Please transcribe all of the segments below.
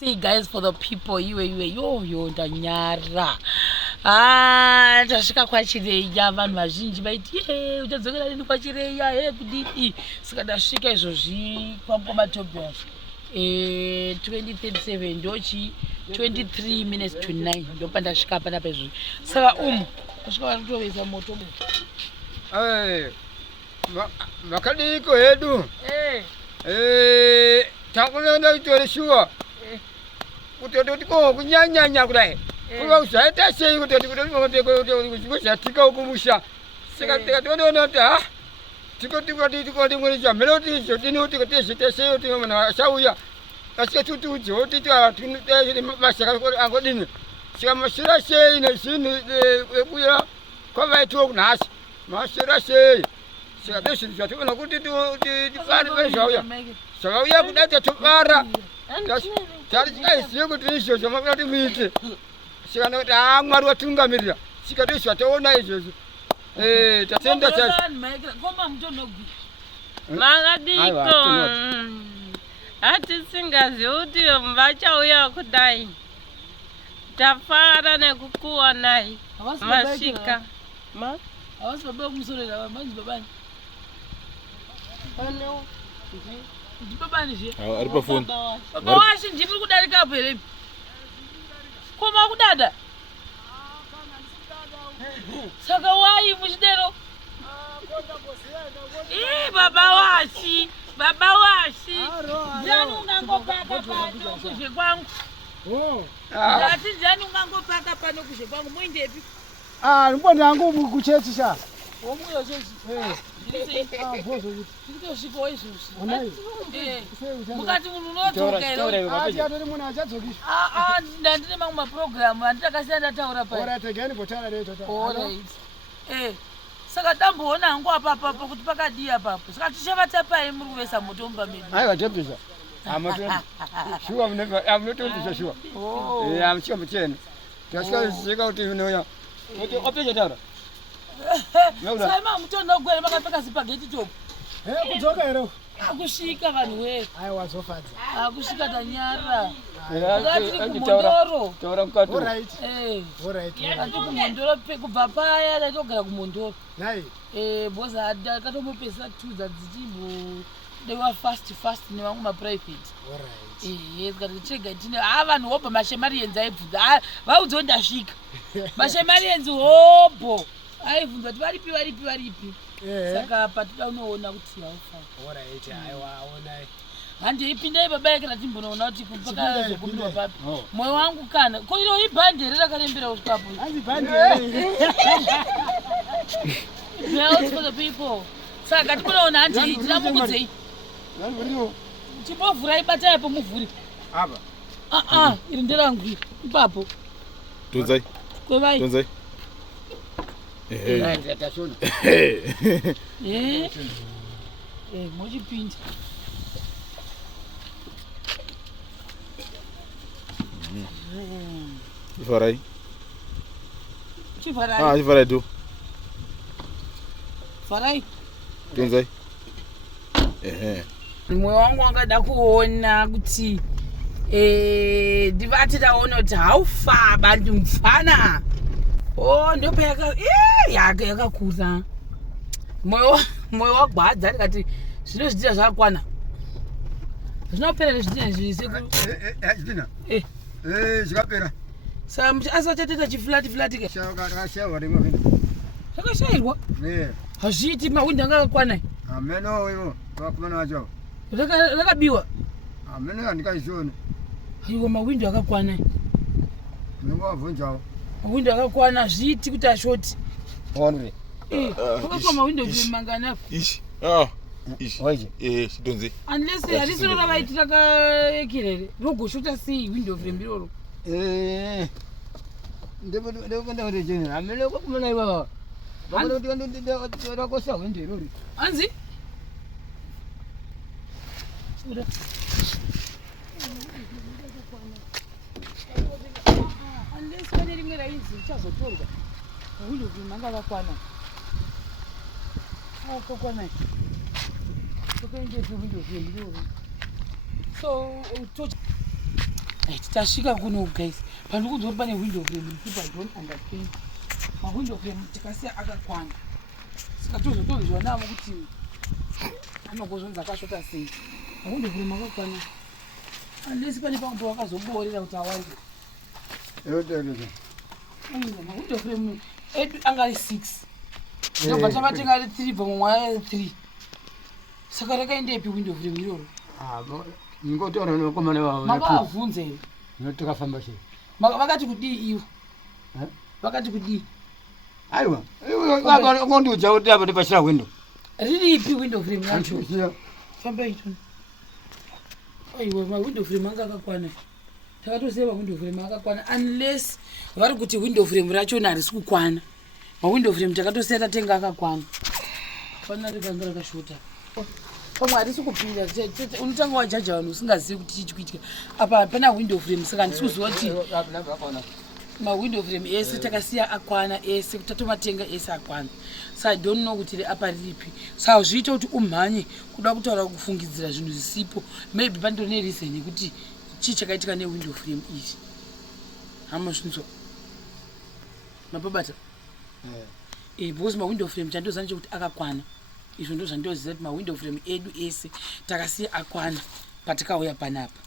Say guys for the people iwe yo ndanyara. Tasvika kwaChireya vanhu vazhinji vaiti uchadzokera lini kwaChireya kudii saka ndasvika izvozvi kwaMatobias 2037 ndochi 23 minutes to 9 ndopandasvika panapa izvozvi saka tasvika vanotovesa moto vakadiko hedu takunoenda kutori shuwa kutoti kunyanyanya kudai kuva kuzaita sei kutizatika ukumusha saka tikatoona kuti tikotimwenisha meloti zotini tikotizita sei kuti munhu asauya asika tutiudzoti mashaka angodini saka mashira sei nezvinhu ekuya kwavaitiwo kunhasi mashira sei saka tezvinhu zvationa kuti tifare zvauya zvakauya kudai tatobara taizive kuti izvo zvamafana kuti muite saka nekuti Mwari watungamirira saka tozvataona izvozvo tatenda makadiko hatisingazivi kuti vachauya kudai tafara nekukuonai masvika havasi baba vekumusoro vanzi babani ndibabani zve ari pafoni baba washi ndiri kudarikapo here koma kudada saka wai muchidero baba washi ndiani ungangopaka pano kuzhe kwangu ndati ndiani ungangopaka pano kuzhe kwangu muindepi mbona yangu kuchechi sha womuyo chechi tikutosvikawo izvozvi mukati munhu unodzoka here ndandine mamwe mapurogiramu anditakasiya ndataura saka tamboona hangu apapapo kuti pakadii apapo saka tichava tapai muri kuvesa moto mubameni aiwa topisa shuwa munotondisa shuwa amuchiwa muchena tasikaziika kuti unoya opesha taura saima mutonogwere makapfeka sipageti topu kudzoka here akusvika vanhu we wazofadza akusvika tanyara akati kumondoro ati kumondoro kubva paya tatogara kumondoro bhoza akatomopesa 2 dzadzitibo dewa fast nevamwe maprivate tikati chega tine vanhu hobho mashemarienzi aibvunza vaudzawo ndasvika mashemarienzi hobho aibvunza kuti varipi saka patida unoona kuti handeipindai baba yake ratimbonoona kuti kupakazokumbirwa papi mwoyo wangu kana ko iro ibhande here rakarembera kusvikapo bells for the people saka timonoona handei tiramukudzei chimbovhurai bataipo muvhuri iri nderangu ipapo tunzai kwevai mochipinda chivarai chivarai tu farai tunzai mwoyo wangu wangada kuona kuti ndivati taona kuti haufa bantu mfana ndopa yakakura mwoyo wagwadza ndikati zvinozviita zvakakwana zvinopera zvitina zvisekuru zvikapera saka asi vachatoita chiflati zvakashayirwa hazviiti mawindi anga akakwana ameno ivo vakomana vacho rakabiwa ameno handikaizviona aiwa mawindi akakwana ningavhunzawo mawindi akakwana zviiti kuti ashoti onre kwakakwa mawindi manganapo chitonzi unless harisiro ravaiti rakaekirere rogoshota sei window frame iroro ndepandaurejenii ameno kwakomana ivava rakosa windo irori hanzi unless pane rimwe rainzi richazotorwa window frame anga vakwana akakwana tokaendepo window frame iroro So tasvika kuno guys, pandikudzoti pane window frame people don't understand. Window frame tikasiya akakwana, saka tozotonzwa navo kuti anogozonzi akashota sei. Window frame akakwana unless pane pamwe wakazomboorera kuti awande. Window frame edu anga ari 6 ndobva tamatenga ari 3 pamwe ari 3, saka rakaendepi window frame iroro? Ngotora nokomana wavo makavhunza here notakafamba sei vakati kudii ivo? Vakati kudii? aiwa kondiudza kuti apa ndipachira window riripi window frame yacho? Famba itoni. Aiwa mawindow frame anga akakwana, takatoseva window frame akakwana unless vari kuti window frame racho harisi kukwana. Mawindow frame takatosiya tatenga akakwana, fana rikanga rakashota. Pamwe harisi kupinda, unotanga wajaja vanhu usingazivi kuti chichikuitika apa pana window frame. Saka handisi kuziva kuti mawindow frame ese takasiya akwana ese, tatomatenga ese akwana. So I don't know kuti apa riripi. Saka zviita kuti umhanye kuda kutaura kufungidzira zvinhu zvisipo. Maybe pandone reason yekuti chii chakaitika newindow frame izvi. Hamazvinzwa mapabata? Because mawindow frame chandoziva nechekuti akakwana. Izvo ndo zvandoziva kuti mawindow frame edu ese takasiya akwana patakauya panapa.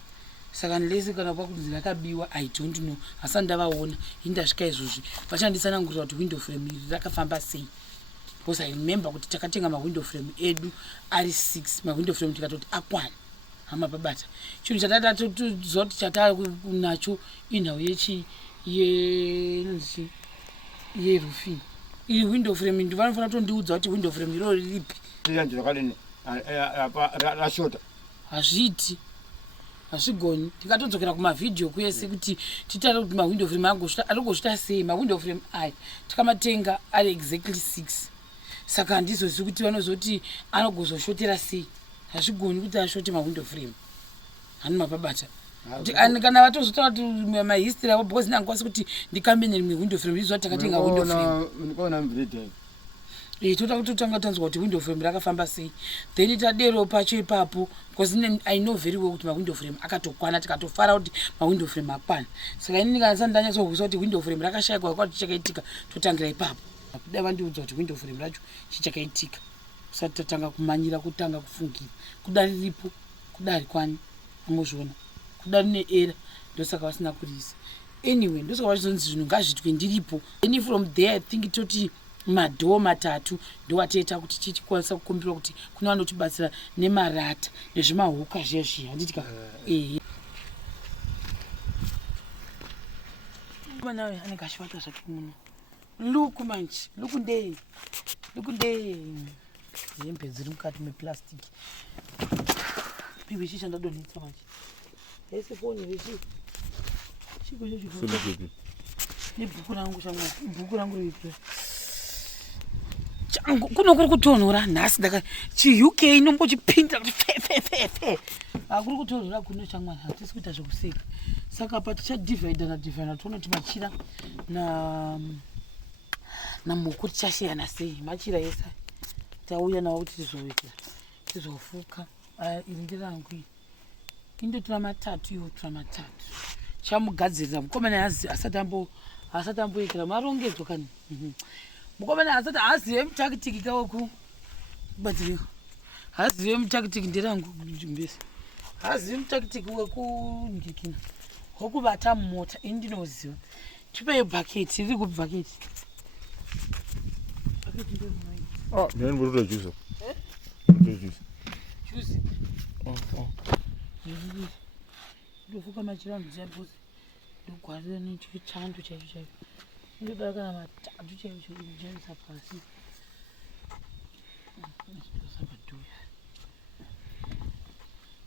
Saka nlese kana pakunzi rakabiwa I don't know, hasani ndavaona indasvika izvozvi vachanditsanangurira kuti window frame iri rakafamba sei. Because I remember kuti takatenga mawindow frame edu ari 6, mawindow frame tikatoti akwana. Hama pabata chinhu chatatoziva kuti chataakunacho inhau yeroofing. Iri window frame ndivanofanira kutondiudza kuti window frame iroro riripi. rashota hazviti, hazvigoni. Tikatodzokera kumavhidhiyo kwese kuti titaure kuti mawindow frame arigosvita sei. Mawindow frame aya takamatenga ari exactly 6, saka handizozivi kuti vanozoti anogozoshotera sei. Hazvigoni kuti ashote mawindow frame. Hani mapabata kana vatozotaura kuti mahistory avo because ndangikwanisa kuti ndikambe nerimwe window frame izvo takatenga window frame. Toda kutotanga tanzwa kuti window frame rakafamba sei, then tadero pacho ipapo because I know very well kuti mawindow frame akatokwana, tikatofara kuti mawindow frame akwana. Saka ini ndikasana ndanyatsokuziva kuti window frame rakashayikwa kwati chakaitika, totangira ipapo. Dai vandiudza kuti window frame racho chichakaitika usati tatanga kumanyira kutanga kufungira kudari riripo kudari kwani amozviona kudari neera ndosaka vasina kurisa. Anyway ndosaka vachizonzi zvinhu ngazvitwe ndiripo. Any from there I think toti madhoo matatu ndowateta kuti chichikwanisa kukumbirwa kuti kuna vanotibatsira nemarata nezvimahuka zvezvi handitika. Nawe anenge achivata zvake muno. Look manje, look nde hembe dziri mukati meplastic. Pivi chicha ndadonhetsa manje. Ese foni vechi chiko chechi nebhuku rangu shamwari, bhuku rangu ripi changu kuno kuri kutonhora nhasi ndaka chi-UK inombochipinda kuti fe akuri kutonhora kuno shamwari, hatisi kuita zvekuseka. Saka pa tichadivhaidha nadivhaida toona kuti machira namhuku tichashiyana sei. Machira ese tauya nawo kuti tizofuka. Iri ndirangu iyi indotora matatu, iwo tora matatu. Chamugadzirira mukomana asati amboikira marongedzwa kani. Mukomana asati hazive mutakitiki kawoku kubatsirika, hazive mutakitiki ndirangu mbese, hazive mutakitiki wekundikina wokuvata mumota. Ini ndinoziva. Tipei bhaketi, riri kupi bhaketi? Ndani buruta juice. Juice. Ndofuka machirangu chapo. Ndogwarira nechitando chaicho. Ndoda kana matatu chaicho ndojanisa pasi.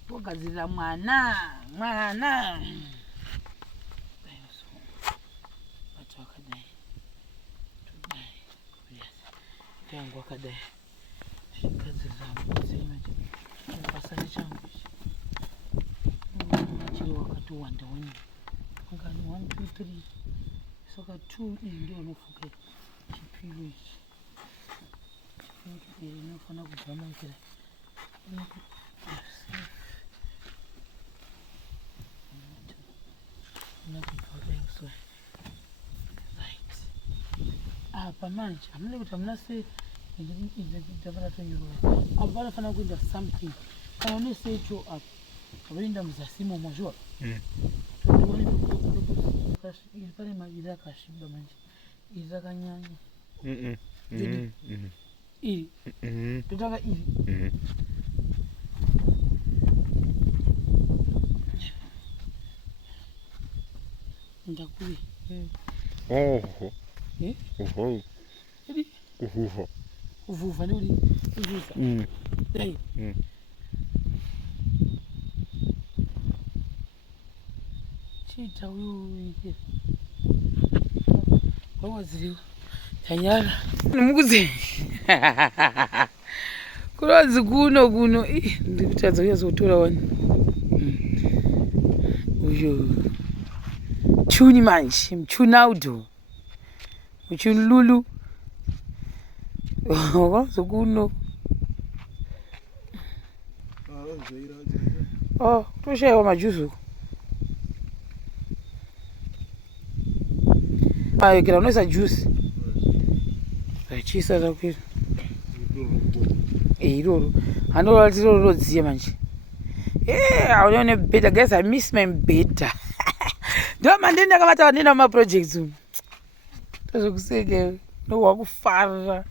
Togadzirira mwana. Batu wakadai. Yangu wakadai. Shikadzirira mwana. Pasani changu machiri wakati wanda wani angani 1 2 3 saka 2 iyi ndio anofuka chipilo ichi inofanira kubva makira apa manje hamuna kuti hamuna se ndavara tonyoro apa panofana kuenda something kana une secho apa vaenda muzasimo mwazviwa todione pane mairi akasviba manje iri rakanyanya iri totanga iri ndakuvi uvuvha ndiuri uvuza dai chiita uyuike wawadziriwa tanyara nomukudze kurodzi kuno ndiri kutadza kuyazotora wani uyo chuni manje mchunaudo mchunlulu wazo kuno toshayiwa majuzi ayekera unoisa juice rachisa rakwira iroro handorati rorodziya manje aune bhedha guys I miss my bhedha ndo mande ndakavata ndina maprojects umu tozokuseke ndowakufarira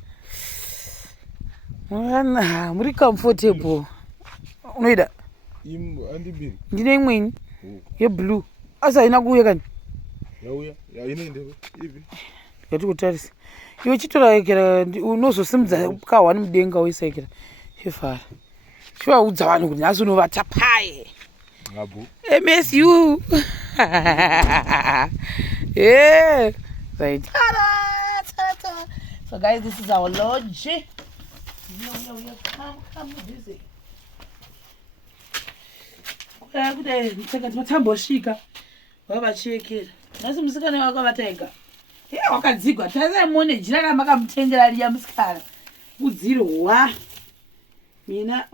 muri comfortable unoida ndine imweni yeblue asi haina kuuya kani yatikutarisa iwe chitoraekera unozosimudza kahwani mudenga oisaekera chifara chivaudza vanhu kuti nhasi unovata paye MSU yeah right. So guys, this is our lodge. Come visit. Kuda matambosvika vavachekera nhasi musikana wakavataega wakadzigwa tasaimone jira ramakam riya musikana udzirwa mina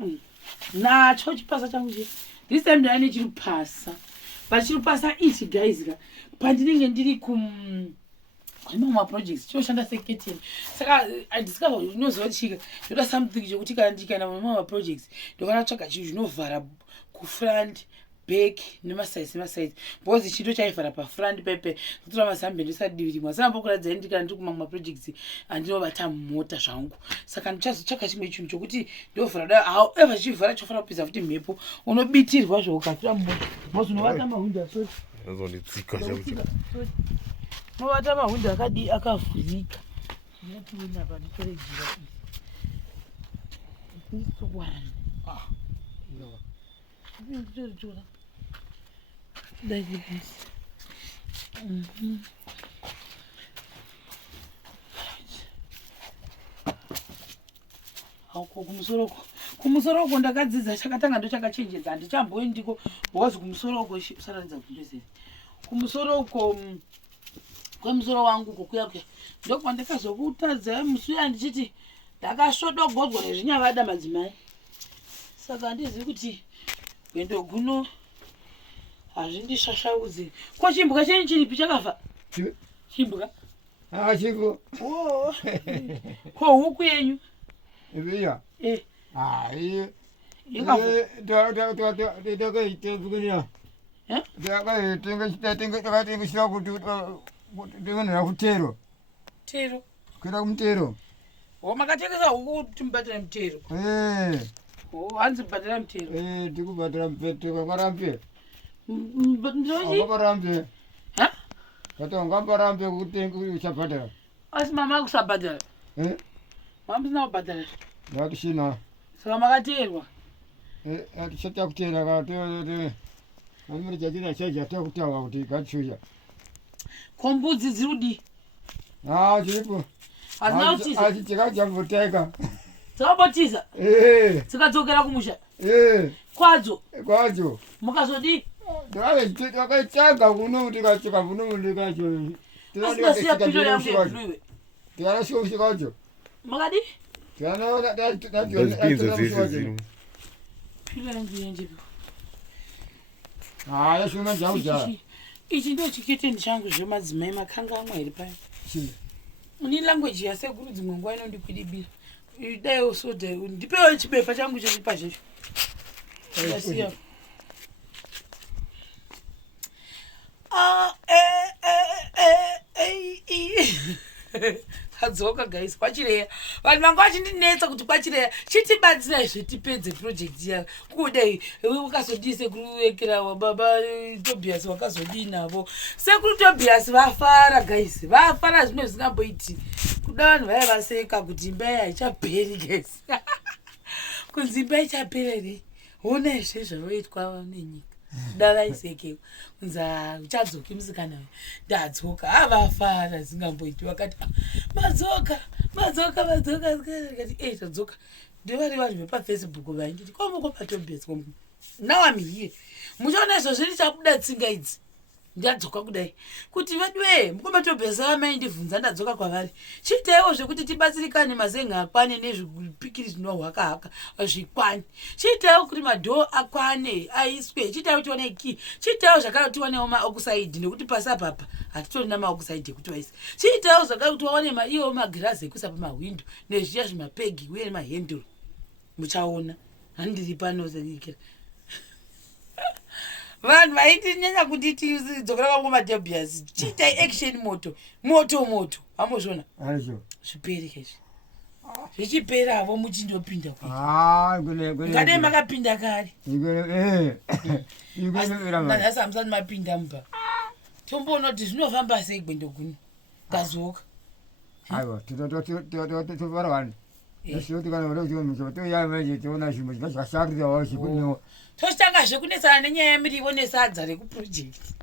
nacho chipasa changu chi this time ndane chirupasa but chirupasa ichi guys pandinenge ndiri mamwe projects choshanda seketeni saka I discover unozochika ndoda something chokuti kana ndikaenda mamwe projects ndokana tsvaga chinhu zvinovhara kufront back nemasize because chito chaivhara pafront pepe totora mazambe ndosadivi rimwe asamba kuradza ndikana ndiri kumamwe projects andinovata mota zvangu saka ndichazotsvaga chimwe chinhu chokuti ndovhara however chivhara chofana kupisa futi mhepo unobitirwa zvoukafira mota because unovata mahwindo asoti novata mahwindo akadi akavhurika ndatiwenapa nditore jira nditoritora like this. Kumusoroko ndakadzidza chakatanga ndochakachenjedza handichamboendiko because kumusoroko saradza kundozera kumusoroko kwemusoro wangu kokuya ndokuva ndakazokutadza musi uya ndichiti ndakasvodogodzwa nezvinyavada madzimai saka handizivi kuti gwendo guno hazvindishashaudzi ko chimbwa chenyu chiripi chakafa chimbwa chiko ko huku yenyu iya takaitengesira kuti ndivenera kutero tero kuenda kumutero makatengesa huku kuti mubatira mutero hanzi mubatira mutero tikubatira mupete kwakarambe ndochi kati ungambarambe kutenga uchabhadhara asi mama akusabhadhara mama musina kubhadhara ndakushina saka makateerwa atichatakutera amiri chachina chaja takutaura kuti gachuya kombudzi dziri kudi chiripo hazina kutiza achitikajamboteka dzakabotiza dzikadzokera kumusha kwadzo mukazodi takaitsanga kuno tikachika kuno ndikacho asinasiya pito yangu yebluiwe tikanasvika kusvika wacho makadi pilo yangu yenjepo yashoma dzangu dza ichi ndo chiketeni changu zvemadzimai makanga amwe here payo Uni language yasekuru dzimwe nguwa inondikwidibira. Dai osoda ndipewo chibefa changu chechipazhe. Yasiya. Hadzoka guys kwachireya. Vanhu vanga vachindinetsa kuti kwachireya chitibatsira zvitipedze project ya. Kudai ukazodise kuwekera baba Tobias wakazodii navo. Sekuru Tobias vafara guys. Vafara zvimwe zvisingamboiti. Kuda vanhu vaya vaseka kuti imba haichaperi guys. Kunzi imba ichaperi. Ona izve zvavoitwa nenyika. Dava isekewo. Kunza uchadzoka musikana we. Ndadzoka. Avafara zingamboiti wakati madzoka. Kati tadzoka. Ndivari vanhu vepa Facebook vainditi komuko paTobias komuko. Now I'm here. Muchaona izvo zviri chabuda tsinga idzi. Ndadzoka kudai. Kuti vedwe mukoma Tobias vamaindibvunza ndadzoka kwavari. Chitaiwo zvekuti tibatsirikane mazenga akwane nezvipikiri zvinohwaka haka zvikwani. Chitaiwo kuti madhoo akwane aiswe. Chitaiwo tione key. Chitaiwo zvakare tionewo maokuside nekuti pasapapa hatitorina maokuside ekuti waise. Chitaiwo zvakare kuti waone iwo magirazi ekuisa pamawindo nezviya zvimapegi uye nemahenduru. Muchaona. Handiri pano zvikira. Vanhu vaitinyanya kunditi dzokera kwangu maTobias chiitai action moto amozvona zviperi kezvi zvichipera avo muchindopinda kuti ngadai makapinda kare nhasi hamusati mapinda mupa tomboona kuti zvinofamba sei gwendo guno tazoka tochitanga zvekunetsana nenyaya yemirivo nesadza rekuprojekti.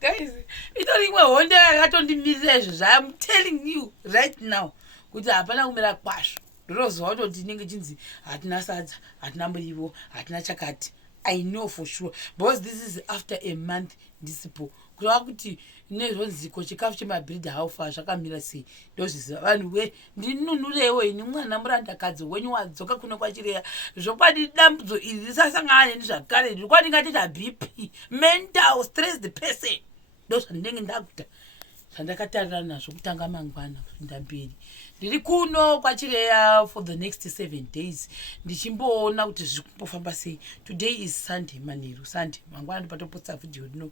Guys, itori imwe hondo yakatondimirira izvo I'm telling you right now kuti hapana kumira kwazvo. Ndoroziva kuti ndinenge chinzi hatina sadza, hatina murivo, hatina chakati. I know for sure because this is after a month ndisipo. Kureva kuti nezvonziko chikafu chemabhiridi haufa zvakamira sei ndozviziva vanhu we ndinunurewo ini mwana murandakadzi wenyu wadzoka kuno kwachireya zvokwadi dambudzo iri risasangana neni zvakare ndirikwadi ngatita BP mental stressed person ndozvandinenge ndakuta zvandakatarira nazvo kutanga mangwana kupinda mberi. Ndiri kuno kwachireya for the next 7 days ndichimboona kuti zviri kumbofamba sei. Today is Sunday manheru Sunday mangwana ndopatopotsa vhidhiyo rino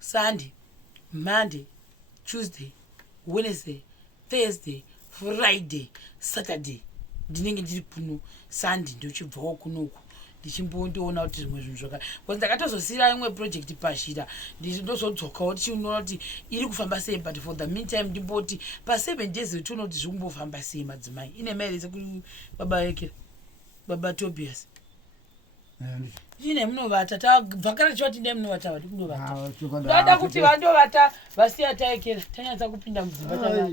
Sunday, Monday, Tuesday, Wednesday, Thursday, Friday, Saturday. Ndinenge ndiri kuno Sunday ndochibvawo kunoku. Ndichimbondoona kuti zvimwe zvinhu zvakare. Because ndakatozosiyira imwe project pashira. Ndozodzokawo tichinoona kuti iri kufamba sei but for the meantime ndimboti pa 7 days tinoona kuti zviri kumbofamba sei madzimai. Ine mail sekuri baba yake baba Tobias. Ine munovata tabvakara choti ndeye munovata vati kunovata. Ndada kuti vandovata vasiya taekera tanyatsa kupinda mudzimba tava.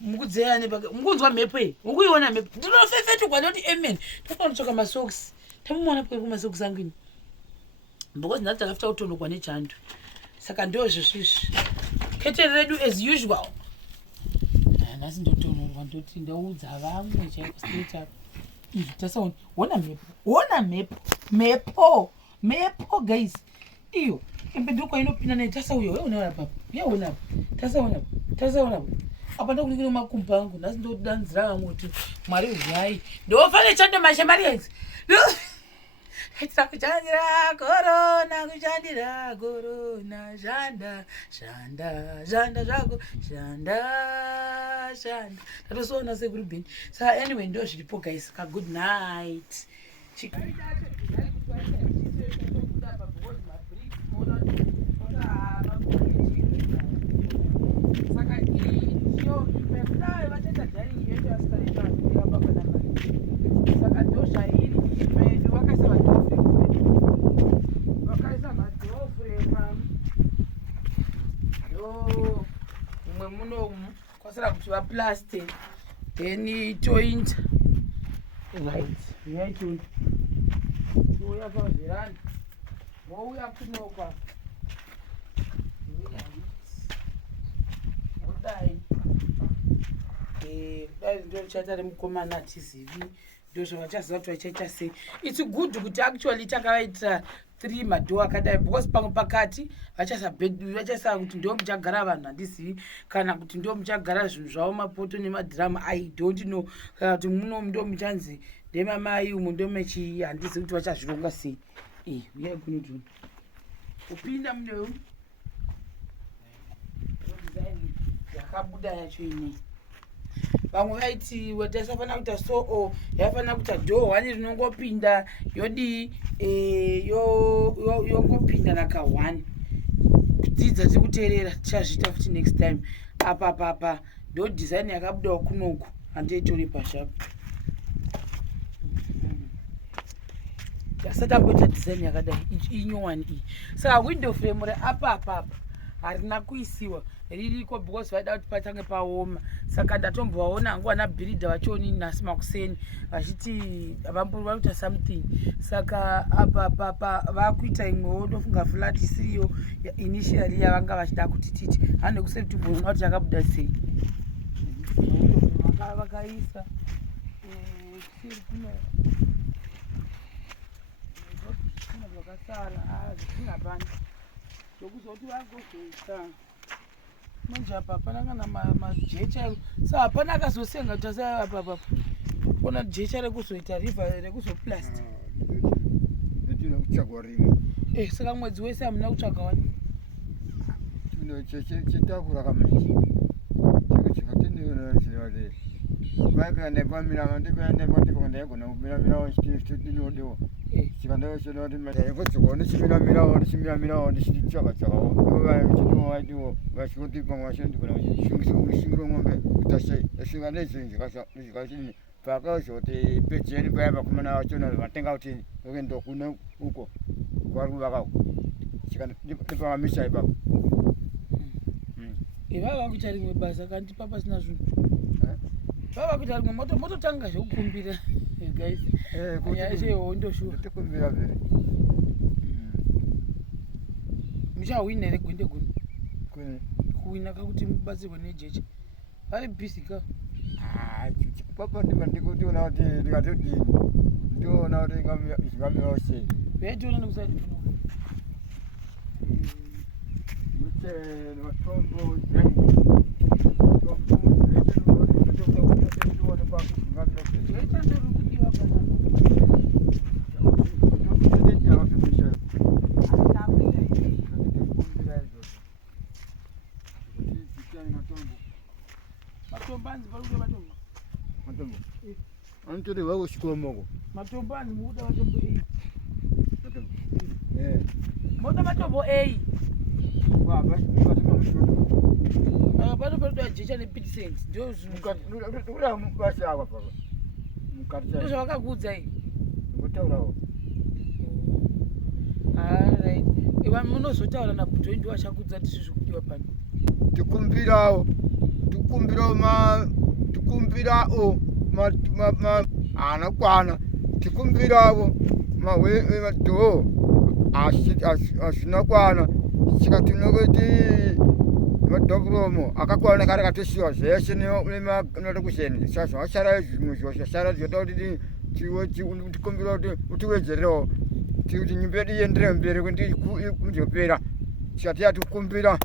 Mukudzeya nepaka mukunzwa mhepo iyi mukuiona mhepo ndinofefetukwa ndoti amen tofanotsvoka masocks tamuona pwe kumasocks angu ini because ndati takafita kutondokwa nechando saka ndozvezvizvi keteri redu as usual nhasi ndotonorwa ndoti ndaudza vamwe chaiko straight up tasaona ona mhepo guys iyo embe ndiko inopinda nayo tasauya unaona papa yaona tasaona apa ndokunikira makumba angu nhasi ndodanzira vamwe kuti mwari uzvai ndofane chando mashamari idzi kuchandira korona shanda zvako shanda tatosoona sekuri bhini saka anyway ndo zviripo guys ka good night saka iyo pekudai vachaita dhani yedu asikaita kuramba panapa saka ndo zvairi pedu vakaisa madhofurema ndo mumwe munomu kwasara kuti vaplaste then toinja right yaitoi touya pavheranda wouya kunokwa kudai kudai ndo richaita remukomana hatizivi ndozvo vachaziva kuti vachaita sei. It's good kuti actually takavaitira 3 madhoo akadai because pamwe pakati vachasa kuti ndo muchagara vanhu handizivi kana kuti ndo muchagara zvinhu zvavo mapoto nemadhiramu I don't know kana kuti muno ndo muchanzi ndemamai umo ndo mechi handizivi kuti vachazvironga sei. Uyai kuno John upinda munewo yakabuda yacho inei vamwe vaiti wataisafana kuita so yaifanira kuita dhoo 1 rinongopinda yodii yongopinda naka 1 kudzidza tikuteerera tichazviita futi next time apa ndo design yakabudawo kunoku handeitori pashapo tasatamboita design yakadai inyowani iyi saka window frame reapa harina kuisiwa ririko because vaida kuti patange paoma saka ndatombovaona hangu vana bhiridha vachoni nhasi makuseni vachiti vari kuita something saka apa vakuita imwewo ndofunga flat isiriyo initially yavanga vachida kuti titi hande kuseri tumboona kuti yakabuda sei vakaisa kuseri kuno zvakasara zvisingapani zokuzoti vagozoisa manje apa hapana kana majecha sa hapana akazosenga tasai apa ona jecha rekuzoita river rekuzoplast ndino kutsvagwa rimwe saka mwedzi wese hamuna kutsvaga wani chitakura kamaiti chikatendeona chivate vaipira nepamira ndipandipandipandipandipagona kumiramirawo chitinodewo chikandaochonatimaekudzokwa ndichimiramirawo ndichitsvakatsvakawo vachikuti pamwe vachondigona kushingiro mombe kutasai asvinga nezvinhu pakazoti pejeni paya vakomana vachona vatenga kuti okendo kune uko kvari kuvakako ndipamamisha ipapo vava kuita rimwe basa kandi papasina zvinhu vava kuita rimwe mototanga zvekukumbira guys ndoshuwa tikumbira vere muchahwina here gwende guni kuwina kakuti mubatsirwe nejecha vari bhisi ka papa ndikutiona kuti ndikatodini ndiona kuti ingamirawo sei veitiona nekusaidi matombo anitoti vakushikomoko matombanzi mukuda matombo moda matombo panopadoda jecha nepitisent ndozvinobasa ava papa ndozvavakakuudza iyi ngotaurawo alright munozotaura nabhutoi ndo vachakudza kuti zvikudiwa pano tikumbirawo anokwana tikumbirawo madhoo hazvina kwana chikatinokoti madhokuromo akakwana kare katosiwa zveshe nemarekusheni saka zvashara zvimwe zvashara zvoda kuti tikumbira kuti utiwedzerewo kuti nyimbo yedu iendere mberi kundopera tikati yatikumbira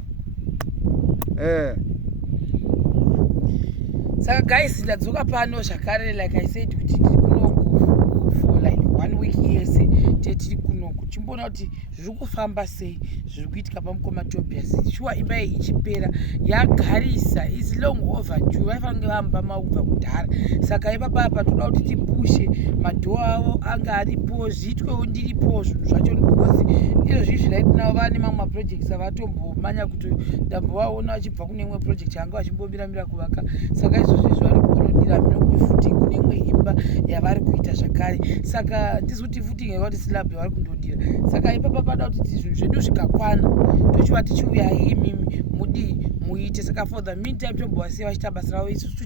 saka guys ndadzoka pano zvakare like I said kuti ndiri kunoku for like 1 week yese tiri kunoku chimboona kuti zviri kufamba sei zviri kuitika pamukoma Tobias shuwa imba iyi ichipera yagarisa is long overdue vaifange vamba maubva kudhara saka ipapapa toda kuti tipushe madhoo avo anga aripo zviitwewo ndiripo zvinhu zvacho because izvozvi zviraitinawo vane mamwe maprojects avatombomanya kuti ndambovaona vachibva kune imwe project yanga vachimbomiramira kuvaka saka izvozvi zvari kunodira minomwe footing kune imwe imba yavari kuita zvakare saka ndisi kuti footing yavari slab yavari kundodira saka ipapa pada kuti zvinhu zvedu zvikakwana tochiva tichiuya imimi mudii muite saka for the meantime tombovasiya vachita basa ravo isusu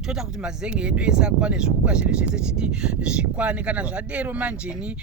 toita kuti mazenge edu ese akwane zvokukwa zvedu zvese chidi zvikwane kana zvadero manjeni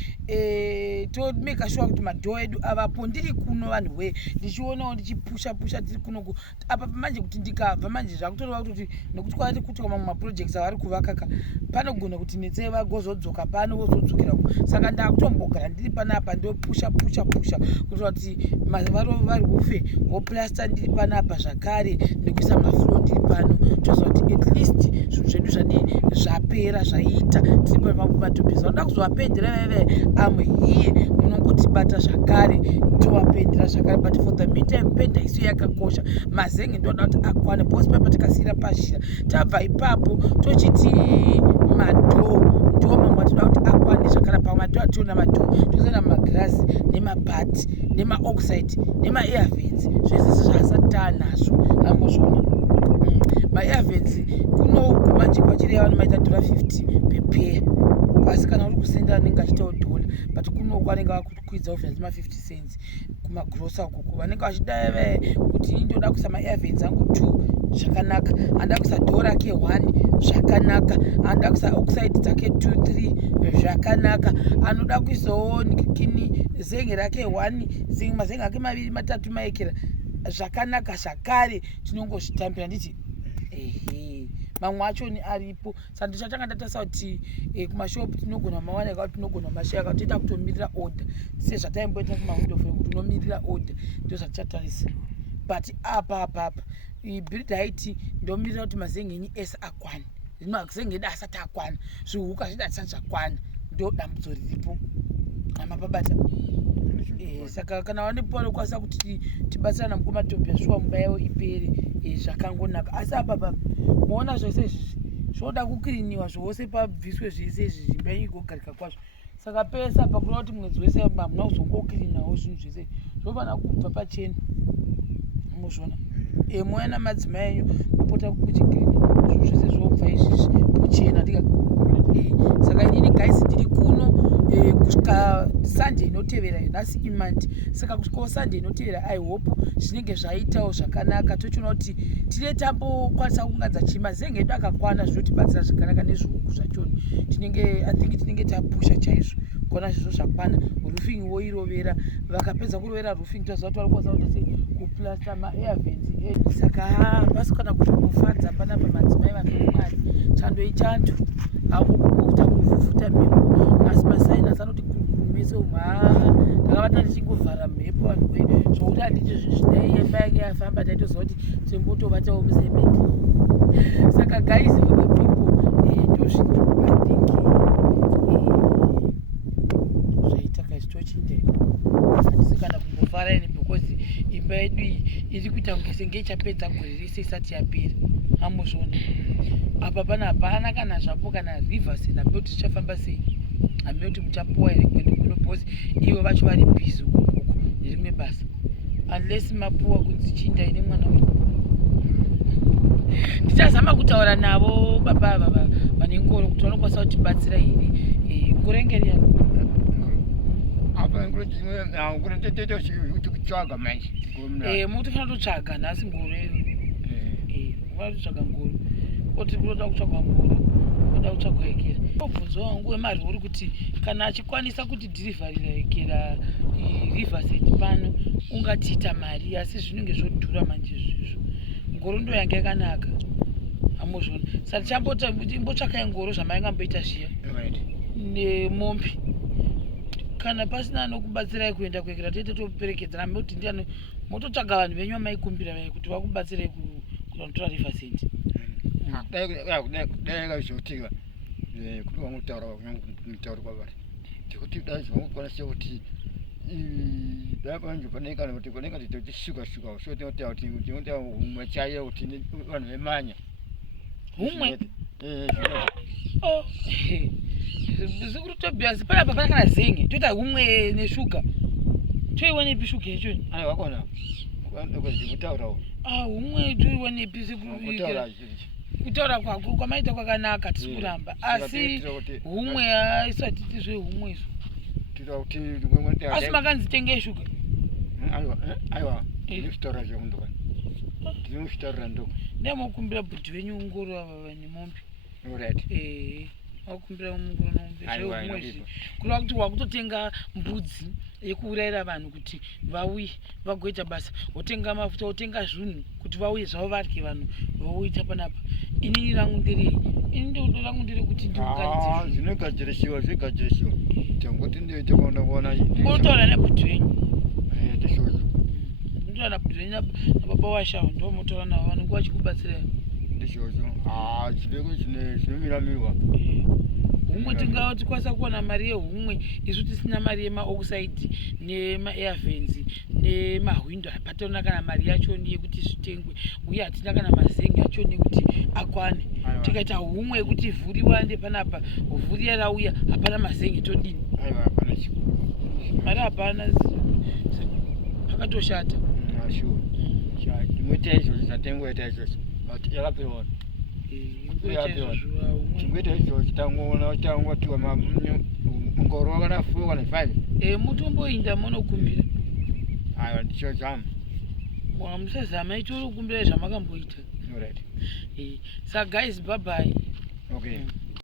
tomeka sure kuti madhoo edu avapo. Ndiri kuno vanhu we ndichionawo ndichipusha tiri kuno apa manje kuti ndikabva manje zvakutoreva kuti nekuti kwati kuti mamwe maprojects avari kuvakaka panogona kuti netsei vagozodzoka pano vozodzokera saka ndakutombogara ndiri panapa ndopusha kuitira kuti vari ufe woplasta ndiri panapa zvakare nekuisa maflo ndiri pano toziva kuti at least zvinhu zvedu zvadii zvapera zvaita tiri pamatobhisa vanoda kuzovapendera veve amwe hiye munongotibata zvakare tovapendera zvakare but for the meantime penda isu yakakosha mazenge ndoda kuti akwane bhosi paipa tikasiyira pashira tabva ipapo tochiti madhoo ndo mamwe atoda kuti akwane zvakare pamadhoo ationa madhoo tozoona magirazi nemabhati nemaoxide nemaairvens zvese zvasati taanazvo amozvona maairvens kuno manje kwachireva nomaita $50 pepeya asi kana uri kusenda anenge achitawo $1 but kunoko anenge vakukwidza ovhyanzi ma50 cents kumagrosa ukoko vanenge vachida kuti ndoda kuisa maairvens angu 2 zvakanaka anda kuisa dhoo rake 1 zvakanaka anda kuisa oxide dzake 2-3 zvakanaka anoda kuisawo kini zenge rake 1 mazenge ake 2-3 maekera zvakanaka zvakare tinongozvitambira nditi mamwe achoni aripo saka ndichatanga ndatasa kuti kumashopu tinogona mawaneka kuti tinogona mashaya kuti toita kutomirira order sezvataimboita kumahudofo kuti unomirira order ndo zvatichatarisa but apa build height ndomirira kuti mazenge enyu ese akwane mazenge edu asati akwana zvihuka zvida tisati zvakwana ndo dambudzo riripo amapabata saka kana vanepo nokwanisa kuti tibatsirana mukumatobhia shuwa mumba yavo ipere zvakangonaka asi apa muona zvese izvi zvoda kukiriniwa zvose pabviswe zvese izvi zvimba yenyu igogarika kwazvo saka pesa pakuda kuti mwedzi wese hamuna kuzongokirinawo zvinhu zvese zvofana kubva pachena muzvona mouya namadzimai enyu mupota kuchikirina zvinhu zvese zvobva izvizvi kuchena ndika saka inini guys ndiri kuno kusvika Sunday inotevera nhasi imandi saka kusvikawo Sunday inotevera I hope zvinenge zvaitawo zvakanaka tochiona kuti tine tambokwanisa kungadza chima zenge edu akakwana zvinotibatsira zvakanaka nezvihuku zvachoni I think tinenge tapusha chaizvo kuona zvizvo zvakwana roofing woirovera vakapedza kurovera roofing toziva kuti varikwanisa kuita sei kuplasta maairvens saka basi kana kutongofadza panapa madzimai vanomwari chando ichando akukukuta kufufuta mhepo asi masainasi anoti kurumese ndakavata ndichingovhara mhepo vanhu zvokuti handiti zvinaiemba yake yafamba taitoziva kuti timbotovatawo musemende saka guys for the people ndo zvinhu I think zvaita kaizitochinde handisi kana kumbofara ini because imba yedu iri kuita kunge senge ichapedza gore rese isati yapera amuzvona apa pana hapana kana zvapo kana rivers hambe kuti tichafamba sei hambe kuti muchapowa here kwende kuno bhosi ivo vacho vari bhizi ukoko nerimwe basa unless mapuwa kunzi chinda ine mwana wenyu ndichazama kutaura navo baba ava vane ngoro kuti vanokwanisa kutibatsira here ngoro engeriani apa ngoro kutsvaga manje mutofanira kutotsvaga nhasi ngoro yenyu mufanira kutotsvaga ngoro kuti kunoda kutsvagwa ngoro kunoda kutsvagwa ekera obvunzo wangu wemari uri kuti kana achikwanisa kuti dhirivharira ekera riverside pano ungatiita mari asi zvinenge zvodhura manje izvizvo ngoro ndo yange yakanaka amozvona saka tichimbotsvakai ngoro zvamaingamboita zviya nemombe kana pasina anokubatsirai kuenda kuekera toite toperekedzana mbe kuti ndiani mototsvaga vanhu venyu vamaikumbira vai kuti vakubatsirai kunotora riverside dai zvotika kuti vangutaura mutauri kwavari tikuti dai zvangokwanisa kuti dai panzvo panekana kuti panenge tichishuka so tinotaura kuti tinotaura humwe chaiyo kuti vanhu vemanya humwe zikurutobhiasi panapa pana kana zenge toita humwe neshuga toiwanepi shuga yachoni ai wakona kutaurawo humwe toiwanepi kutaura kwako kwamaita kwakanaka tisi kuramba asi humwe haisati tizvehumwe izvo asi makanzi tengei shuga aiwa ndikutaura zvekundokana ndinokutarira ndoko ndemokumbira bhudhi venyu ngoro ava vane mombe right wakumbira mungoro nombe kureva kuti wakutotenga mbudzi yekuurayira vanhu kuti vauye vagoita basa, wotenga mafuta, wotenga zvinhu kuti vauye zvavo vadye vanhu vauita panapa. Inini rangu nderei? Ini ndodo rangu ndere kuti ndiunganidze zvinogadzirishiwa zvegadzirishiwa tangoti ndoita kuona motaura nebhutu yenyu ndishozo motaura nabhutu yenyu nababa washawa ndo motaura navo vanenge vachikubatsirai ndishozo chideko chinomiramirwa humwe tingava tikwanisa kuwana mari yehumwe isu tisina mari yemaokusaidi nema-airvens nemahwindo hapatona kana mari yachoni yekuti zvitengwe uye hatina kana mazengi achoni yekuti akwane. Tikaita humwe yekuti vhuri wande panapa vhuri yarauya hapana mazengi todini mari hapana pakatoshata chimweta izvozvo chatengweta izvozvo yakapirwa chimweta izvozvo tangwatiwa mungoro wakanafuwa ne5 mutomboinda munokumbira aiwa ndichozama musazama itoro kumbirai zvamakamboita. Saka guys, bye bye. Okay.